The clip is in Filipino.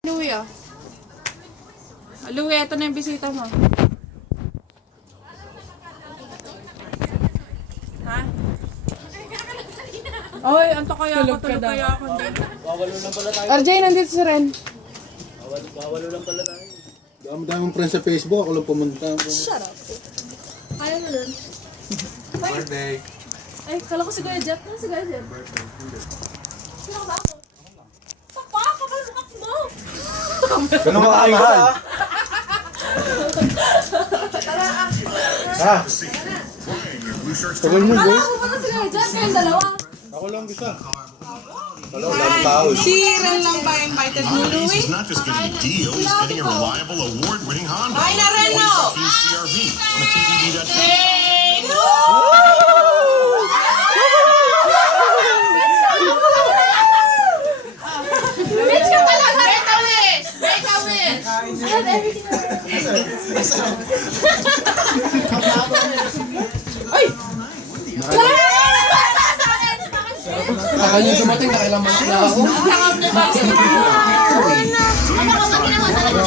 Louie, oh. Louie, ito na yung bisita mo. Ha? Oy, anto kaya ako, tulog kaya ako. Bawalo lang pala tayo. RJ, nandito si Ren. Bawalo lang pala tayo. Dami-daming friends sa Facebook, ako lang pumunta. Shut up. Kaya mo nun. Birthday. Ay, kala ko si Kuya Jet. Ano si Kuya Jet? Sino ka ba ako? Papa, kapal mukha mo! Ganun ka kamahal. Ha? Tagal mo, Kala boy. ko pala si Kuya Jet. Kayong dalawa. Ako lang isa. Walang tao. Si Ren lang ba invited mo, Louie? He's not just getting deals, he's getting a reliable, award-winning Honda. Ay, na Ren, no! CRV on a TVD.com. Hey, no! Bitch ka talaga! Make a wish! Make a wish! I have everything. Kaya dumating, nakailaman sila ako. Ano ka ba ginawa talaga?